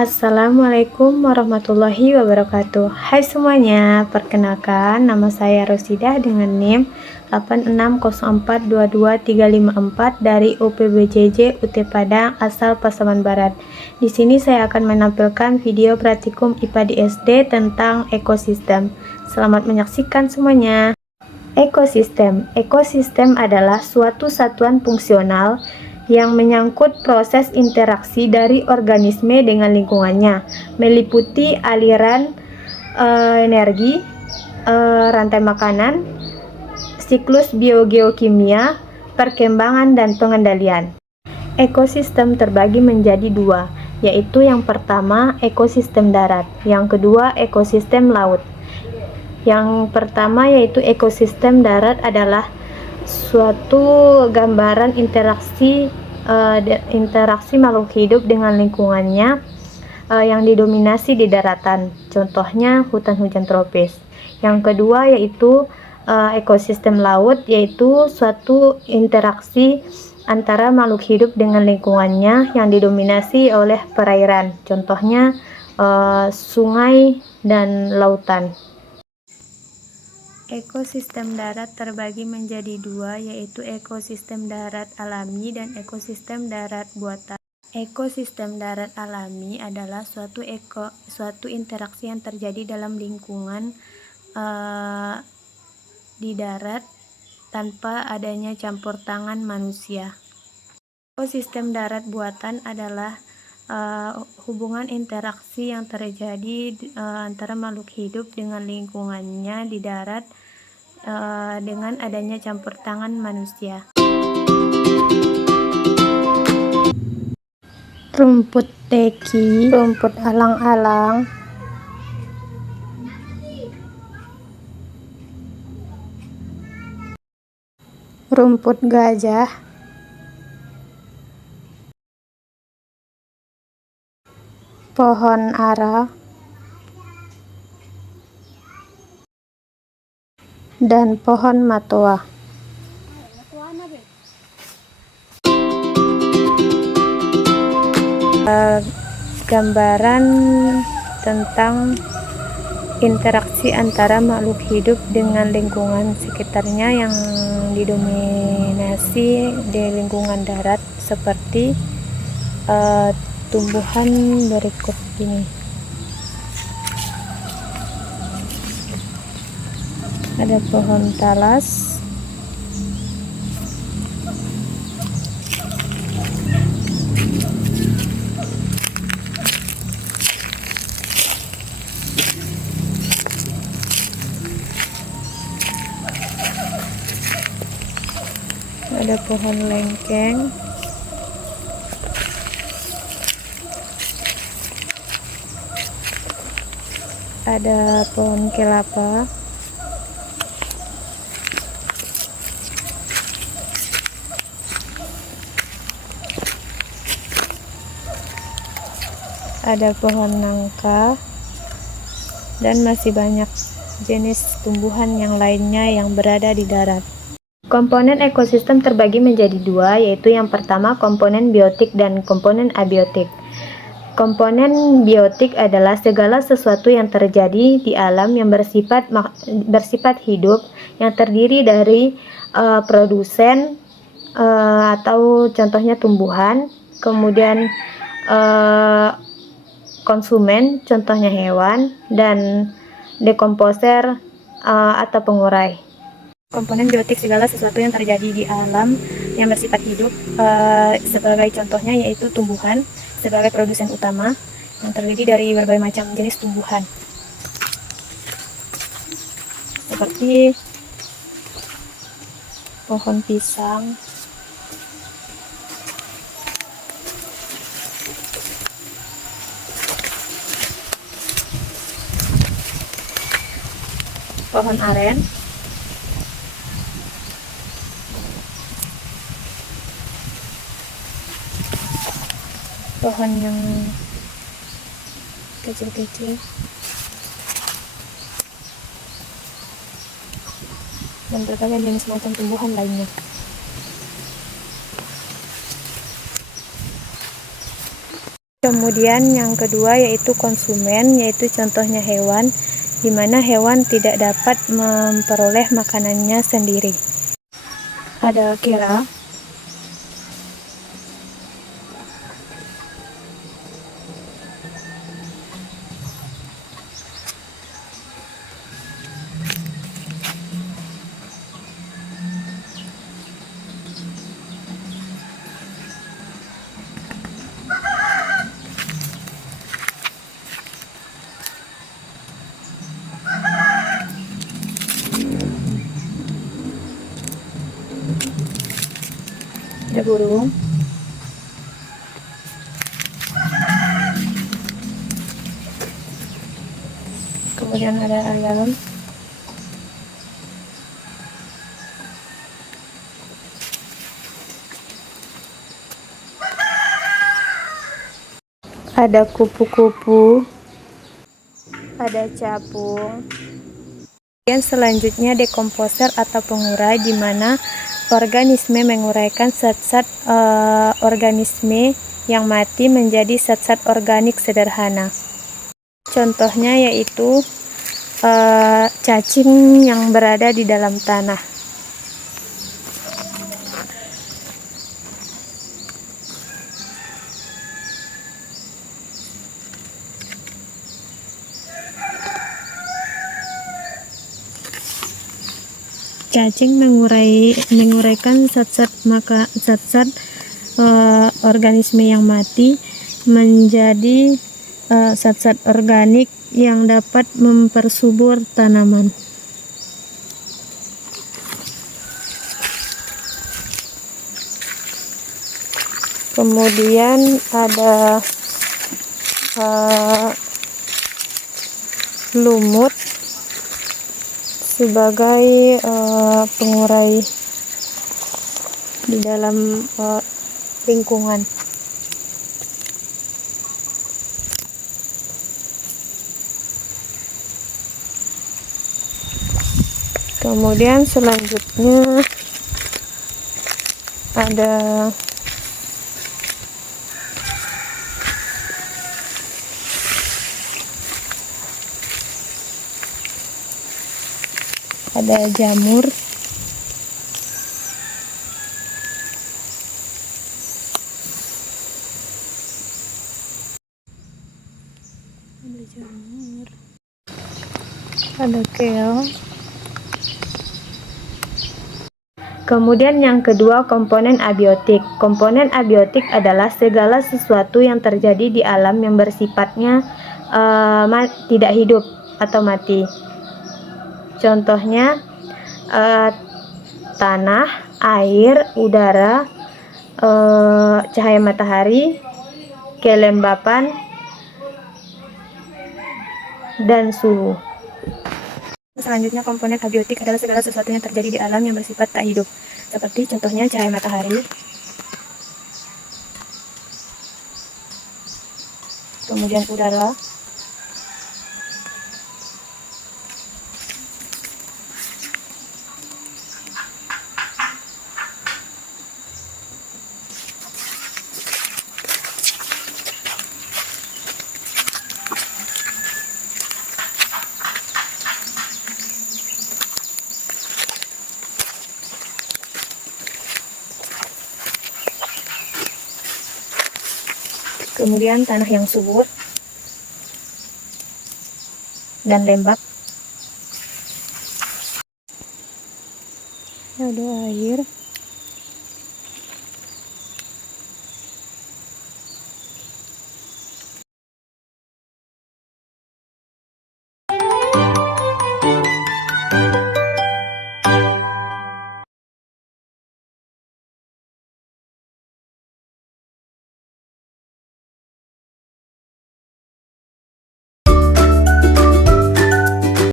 Assalamualaikum warahmatullahi wabarakatuh. Hai semuanya, perkenalkan nama saya Rosidah dengan NIM 860422354 dari UPBJJ UT Padang asal Pasaman Barat. Di sini saya akan menampilkan video praktikum IPA di SD tentang ekosistem. Selamat menyaksikan semuanya. Ekosistem adalah suatu satuan fungsional yang menyangkut proses interaksi dari organisme dengan lingkungannya, meliputi aliran energi, rantai makanan, siklus biogeokimia, perkembangan, dan pengendalian. Ekosistem terbagi menjadi dua, yaitu yang pertama ekosistem darat, yang kedua ekosistem laut. Yang pertama yaitu ekosistem darat adalah suatu gambaran interaksi makhluk hidup dengan lingkungannya yang didominasi di daratan, contohnya hutan hujan tropis. Yang kedua yaitu ekosistem laut, yaitu suatu interaksi antara makhluk hidup dengan lingkungannya yang didominasi oleh perairan, contohnya sungai dan lautan. Ekosistem darat terbagi menjadi dua, yaitu ekosistem darat alami dan ekosistem darat buatan. Ekosistem darat alami adalah suatu interaksi yang terjadi dalam lingkungan di darat tanpa adanya campur tangan manusia. Ekosistem darat buatan adalah hubungan interaksi yang terjadi antara makhluk hidup dengan lingkungannya di darat dengan adanya campur tangan manusia. Rumput teki, rumput alang-alang, rumput gajah, pohon ara, dan pohon matoa. Gambaran tentang interaksi antara makhluk hidup dengan lingkungan sekitarnya yang didominasi di lingkungan darat, seperti tumbuhan berikut ini. Ada pohon talas, ada pohon lengkeng, ada pohon kelapa, ada pohon nangka, dan masih banyak jenis tumbuhan yang lainnya yang berada di darat. Komponen ekosistem terbagi menjadi dua, yaitu yang pertama komponen biotik dan komponen abiotik. Komponen biotik adalah segala sesuatu yang terjadi di alam yang bersifat hidup, yang terdiri dari produsen atau contohnya tumbuhan, kemudian konsumen, contohnya hewan, dan dekomposer atau pengurai. Komponen biotik segala sesuatu yang terjadi di alam yang bersifat hidup, sebagai contohnya yaitu tumbuhan sebagai produsen utama yang terdiri dari berbagai macam jenis tumbuhan, seperti pohon pisang, pohon aren, pohon yang kecil-kecil, dan berbagai jenis macam tumbuhan lainnya. Kemudian yang kedua yaitu konsumen, yaitu contohnya hewan, di mana hewan tidak dapat memperoleh makanannya sendiri. Ada kera, ada burung, kemudian ada ayam, ada kupu-kupu, ada capung. Kemudian selanjutnya dekomposer atau pengurai, di mana organisme menguraikan zat-zat organisme yang mati menjadi zat-zat organik sederhana. Contohnya yaitu cacing yang berada di dalam tanah. Cacing menguraikan zat-zat organisme yang mati menjadi zat-zat organik yang dapat mempersubur tanaman. Kemudian ada lumut sebagai pengurai di dalam lingkungan. Kemudian selanjutnya ada jamur, ada keo. Kemudian yang kedua, komponen abiotik. Komponen abiotik adalah segala sesuatu yang terjadi di alam yang bersifatnya tidak hidup atau mati. Contohnya tanah, air, udara, cahaya matahari, kelembapan, dan suhu. Selanjutnya, komponen abiotik adalah segala sesuatu yang terjadi di alam yang bersifat tak hidup, seperti contohnya cahaya matahari, kemudian udara, kemudian tanah yang subur dan lembab, ada air,